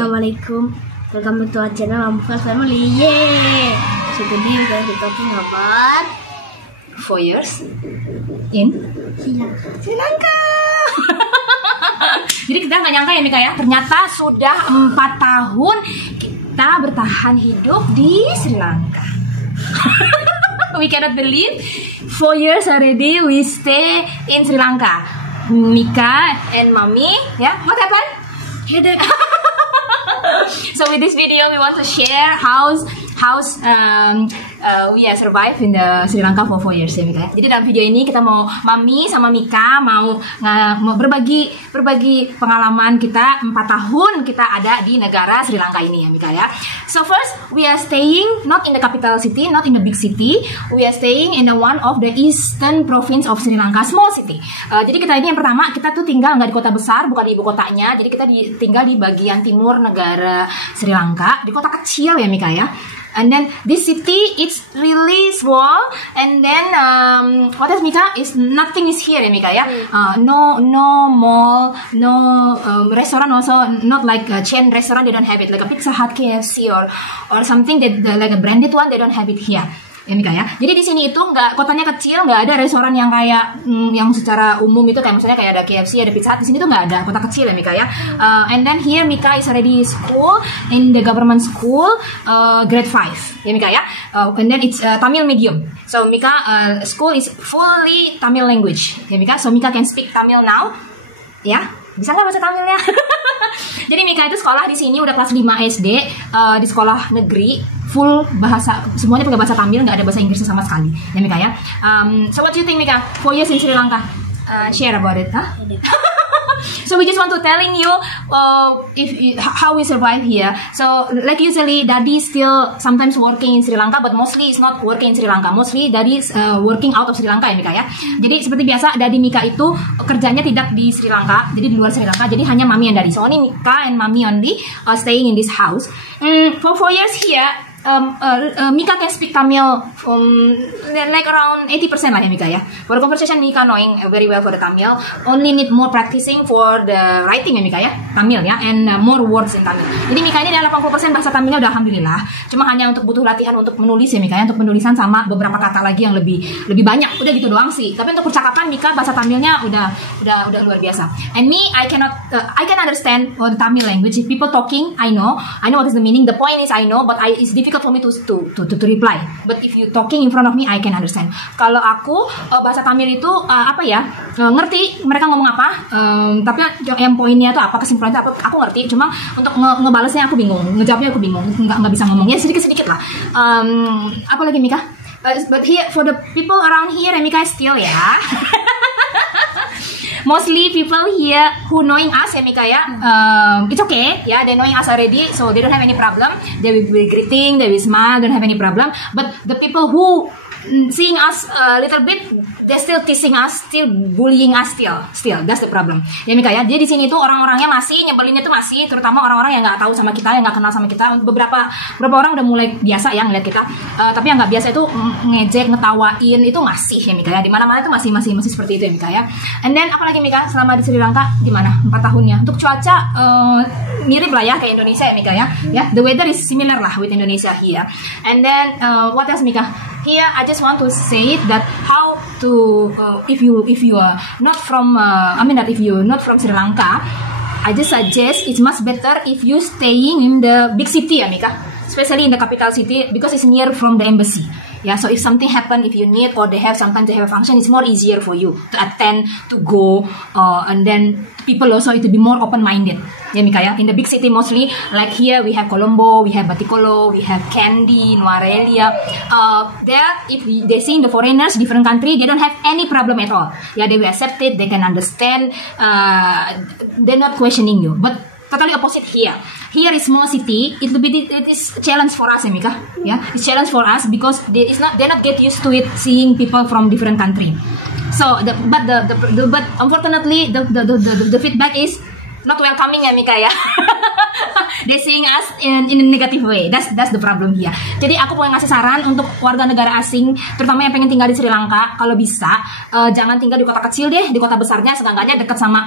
Assalamualaikum. Welcome to our channel Amfas Family. Yay! So today we're going to be talking about 4 years in Sri Lanka. Jadi kita nggak nyangka ya Mika ya, ternyata sudah 4 tahun kita bertahan hidup di Sri Lanka. We cannot believe 4 years already we stay in Sri Lanka. Mika and Mommy, yeah, what happened? So with this video we want to share how we have survived in the Sri Lanka for 4 years ya Mika. Jadi dalam video ini kita mau Mami sama Mika mau berbagi pengalaman kita 4 tahun kita ada di negara Sri Lanka ini ya Mika ya. So first we are staying not in the capital city, not in the big city. We are staying in the one of the eastern province of Sri Lanka, small city. Jadi kita ini yang pertama kita tuh tinggal nggak di kota besar, bukan di ibu kotanya. Jadi kita tinggal di bagian timur negara Sri Lanka, di kota kecil ya Mika ya. And then this city it's really small, and then what else Mika? Is nothing is here ya Mika ya. No mall, no restaurant, also not like a chain restaurant, they don't have it like a Pizza Hut, KFC or something that like a branded one, they don't have it here ya Mika ya. Jadi di sini itu nggak, kotanya kecil, nggak ada restoran yang kayak yang secara umum itu kayak misalnya kayak ada KFC, ada Pizza Hut. Di sini tuh nggak ada, kota kecil ya Mika ya. And then here Mika is already school in the government school, grade 5 ya Mika ya. And then it's Tamil medium. So Mika school is fully Tamil language ya Mika. So Mika can speak Tamil now ya. Bisa nggak bahasa Tamilnya? Jadi Mika itu sekolah di sini udah kelas 5 SD di sekolah negeri, full bahasa, semuanya pakai bahasa Tamil, nggak ada bahasa Inggrisnya sama sekali ya Mika ya. So what do you think Mika? 4 years in Sri Lanka, share about it, huh? So we just want to telling you how we survive here. So like usually Daddy still sometimes working in Sri Lanka, but mostly is not working in Sri Lanka. Mostly Daddy is working out of Sri Lanka ya Mika ya. Jadi seperti biasa Daddy Mika itu kerjanya tidak di Sri Lanka, jadi di luar Sri Lanka. Jadi hanya Mami and Daddy. So only Mika and Mami only staying in this house. For 4 years here, Mika can speak Tamil like around 80% lah ya Mika ya. For the conversation Mika knowing very well for the Tamil. Only need more practicing for the writing ya Mika ya, Tamil ya, and more words in Tamil. Jadi Mika ini ada 80% bahasa Tamilnya udah alhamdulillah. Cuma hanya untuk butuh latihan untuk menulis ya Mika ya, untuk penulisan sama beberapa kata lagi yang lebih banyak. Udah gitu doang sih. Tapi untuk percakapan Mika bahasa Tamilnya udah luar biasa. And me I can understand the Tamil language. If people talking, I know what is the meaning. The point is I know, but it's difficult for me to reply. But if you talking in front of me, I can understand. Kalau aku bahasa Tamil itu ngerti mereka ngomong apa, tapi yang poinnya itu apa, kesimpulannya apa, aku ngerti. Cuma untuk ngebalesnya aku bingung, ngejawabnya aku bingung, nggak bisa ngomong. Ya sedikit lah. Apa lagi Mika? But here for the people around here, Mika still ya. Mostly people here who knowing us ya Mika ya, it's okay ya, they knowing us already, so they don't have any problem. They will be greeting, they will smile, don't have any problem. But the people who seeing us a little bit, they still teasing us, still bullying us, still that's the problem ya Mika ya. Jadi di sini tuh orang-orangnya masih nyebelinnya tuh masih, terutama orang-orang yang nggak tahu sama kita, yang nggak kenal sama kita. Beberapa orang udah mulai biasa ya ngeliat kita, tapi yang nggak biasa itu ngejek, ngetawain, itu masih ya Mika ya. Di mana-mana itu masih seperti itu ya Mika ya. And then apalagi Mika selama di Sri Lanka gimana 4 tahunnya? Untuk cuaca mirip lah ya kayak Indonesia ya Mika ya. The weather is similar lah with Indonesia here. And then what else Mika? Here I just want to say that how to if you are not from if you not from Sri Lanka, I just suggest it's much better if you staying in the big city ya Mika, especially in the capital city, because it's near from the embassy. Yeah, so if something happen, if you need or they have sometimes they have a function, it's more easier for you to attend, to go, and then people also it to be more open-minded. Ya Mika ya, in the big city mostly, like here we have Colombo, we have Batikolo, we have Kandy, Nuwara Eliya. There, if they see the foreigners, different country, they don't have any problem at all. Yeah, they will accept it, they can understand, they're not questioning you. But totally opposite here. Here is small city. It is challenge for us, Mika. Yeah, it's challenge for us because they're not get used to it seeing people from different country. So, but unfortunately the feedback is not welcoming ya Mika ya. They seeing us in a negative way. That's the problem here. Jadi aku mau ngasih saran untuk warga negara asing, terutama yang pengen tinggal di Sri Lanka, kalau bisa jangan tinggal di kota kecil deh, di kota besarnya, seenggaknya dekat sama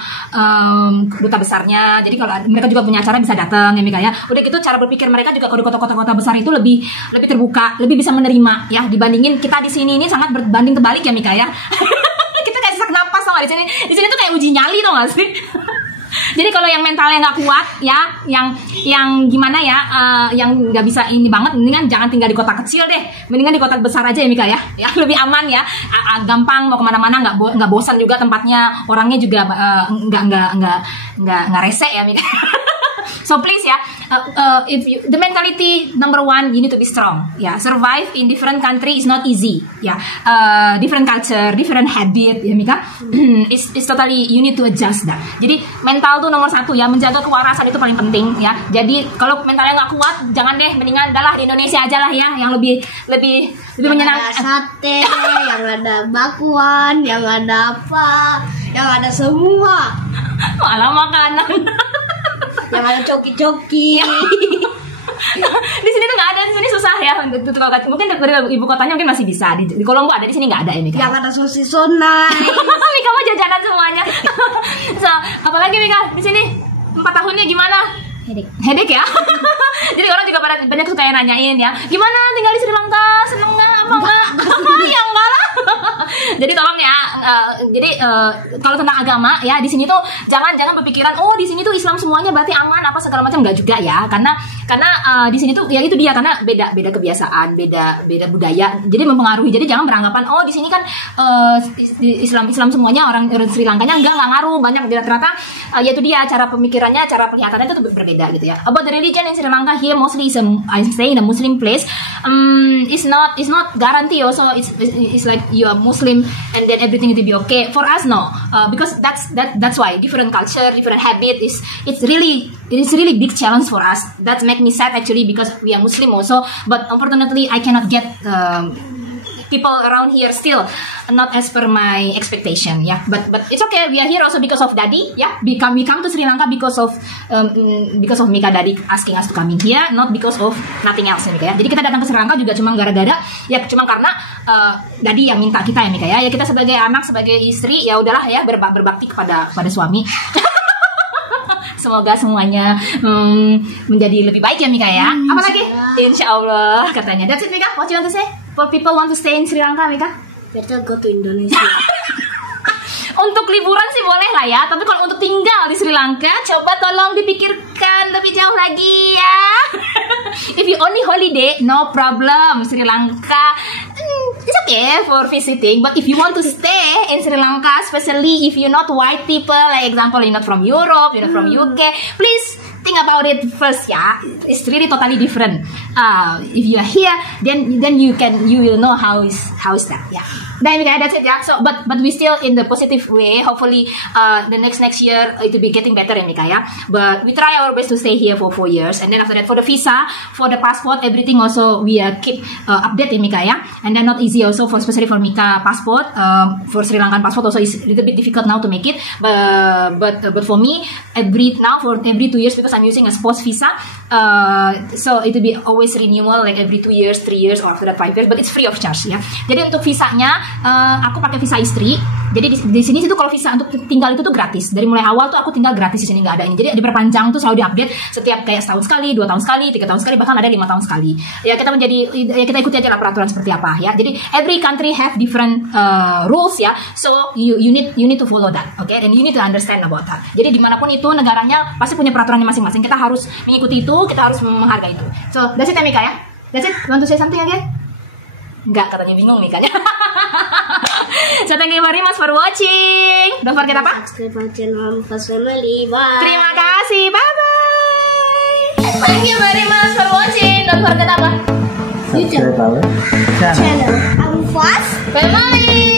duta besarnya. Jadi kalau mereka juga punya acara bisa datang ya Mika ya. Udah gitu cara berpikir mereka juga kalau di kota-kota besar itu lebih terbuka, lebih bisa menerima ya, dibandingin kita di sini ini sangat berbanding kebalik ya Mika ya. Kita kayak sesak napas tau gak di sini. Di sini tuh kayak uji nyali tau gak sih? Jadi kalau yang mentalnya nggak kuat ya, yang gimana ya, yang nggak bisa ini banget, mendingan jangan tinggal di kota kecil deh, mendingan di kota besar aja ya Mika ya, lebih aman ya, gampang mau kemana-mana, nggak bosan juga tempatnya, orangnya juga nggak rese ya Mika. So please ya, if you, the mentality number one, you need to be strong. Ya, survive in different country is not easy. Ya, different culture, different habit. Ya Mika, it's totally you need to adjust that. Jadi mental tuh nomor satu ya, menjaga kewarasan itu paling penting ya. Jadi kalau mentalnya nggak kuat, jangan deh, mendingan adalah di Indonesia aja lah ya, yang lebih menyenangkan. Ada sate, yang ada bakwan, yang ada apa, yang ada semua. Malah makanan. Yang ada coki-coki. Di sini tuh nggak ada, di sini susah ya. Mungkin dari ibu kotanya mungkin masih bisa. Di Kolombo ada, di sini nggak ada ya Mika. Yang ada sosis sonai. Mika mau jajanan semuanya. So, apalagi Mika di sini 4 tahunnya gimana? Headache ya. Jadi orang juga banyak suka yang nanyain ya, gimana tinggal di Sri Lanka, seneng nggak apa enggak? Ya enggak lah. Jadi tolong ya, kalau tentang agama ya, di sini tuh jangan berpikiran oh di sini tuh Islam semuanya berarti aman apa segala macam, enggak juga ya, karena di sini tuh ya itu dia, karena beda kebiasaan, beda budaya, jadi mempengaruhi. Jadi jangan beranggapan oh di sini kan Islam semuanya orang Sri Lankanya enggak ngaruh, banyak ternyata ya itu dia cara pemikirannya, cara kelihatannya itu berbeda gitu ya. About the religion in Sri Lanka here mostly is I stay in a Muslim place. It's not guarantee also it's like you are Muslim and then everything will be okay. For us no, because that's why different culture, different habit it's really big challenge for us. That make me sad actually because we are Muslim also, but unfortunately I cannot get people around here still not as per my expectation ya, but it's okay, we are here also because of Daddy ya. We come to Sri Lanka because of Mika Daddy asking us to come in here, not because of nothing else ya Mika ya. Jadi kita datang ke Sri Lanka juga cuma gara-gara ya, cuma karena Daddy yang minta kita ya Mika ya. Ya kita sebagai anak, sebagai istri ya udahlah ya, berbakti kepada suami. Semoga semuanya menjadi lebih baik ya Mika ya. Apalagi? Insya Allah katanya. That's it Mika. What you want to say? For people want to stay in Sri Lanka Mika? Better go to Indonesia. Untuk liburan sih boleh lah ya, tapi kalau untuk tinggal di Sri Lanka, coba tolong dipikirkan lebih jauh lagi ya. If you only holiday, no problem. Sri Lanka, it's okay for visiting. But if you want to stay in Sri Lanka, especially if you're not white people, like example, you're not from Europe, you're not from UK, please think about it first ya. It's really totally different. If you are here, then you will know how is that ya. Then that's it ya. So but we still in the positive way. Hopefully the next year it will be getting better ya Mika ya. But we try our best to stay here for 4 years, and then after that for the visa, for the passport, everything also we keep update ya Mika ya. And then not easy also especially for Mika passport. For Sri Lankan passport also is a little bit difficult now to make it. But for me for every 2 years, because I'm using a spouse visa, so it will be always renewal like every 2 years, 3 years, or after that 5 years, but it's free of charge ya. Jadi untuk visanya aku pakai visa istri. Jadi di sini tuh kalau visa untuk tinggal itu tuh gratis. Dari mulai awal tuh aku tinggal gratis di sini, nggak ada ini. Jadi diperpanjang tuh selalu diupdate setiap kayak setahun sekali, 2 tahun sekali, 3 tahun sekali, bahkan ada 5 tahun sekali. Ya kita ikuti aja lah peraturan seperti apa ya. Jadi every country have different rules ya. So you need to follow that, okay? And you need to understand about that. Jadi dimanapun itu negaranya pasti punya peraturannya masing-masing. Kita harus mengikuti itu, kita harus menghargai itu. So that's it ya Mika ya. That's it. Want to say something again? Enggak, katanya bingung Mikanya. So thank you very much for watching. Don't forget apa? Subscribe our channel Mufas Family. Bye. Terima kasih. Bye bye. Thank you very much for watching. Don't forget apa? YouTube Subscribe our channel. channel Mufas Family.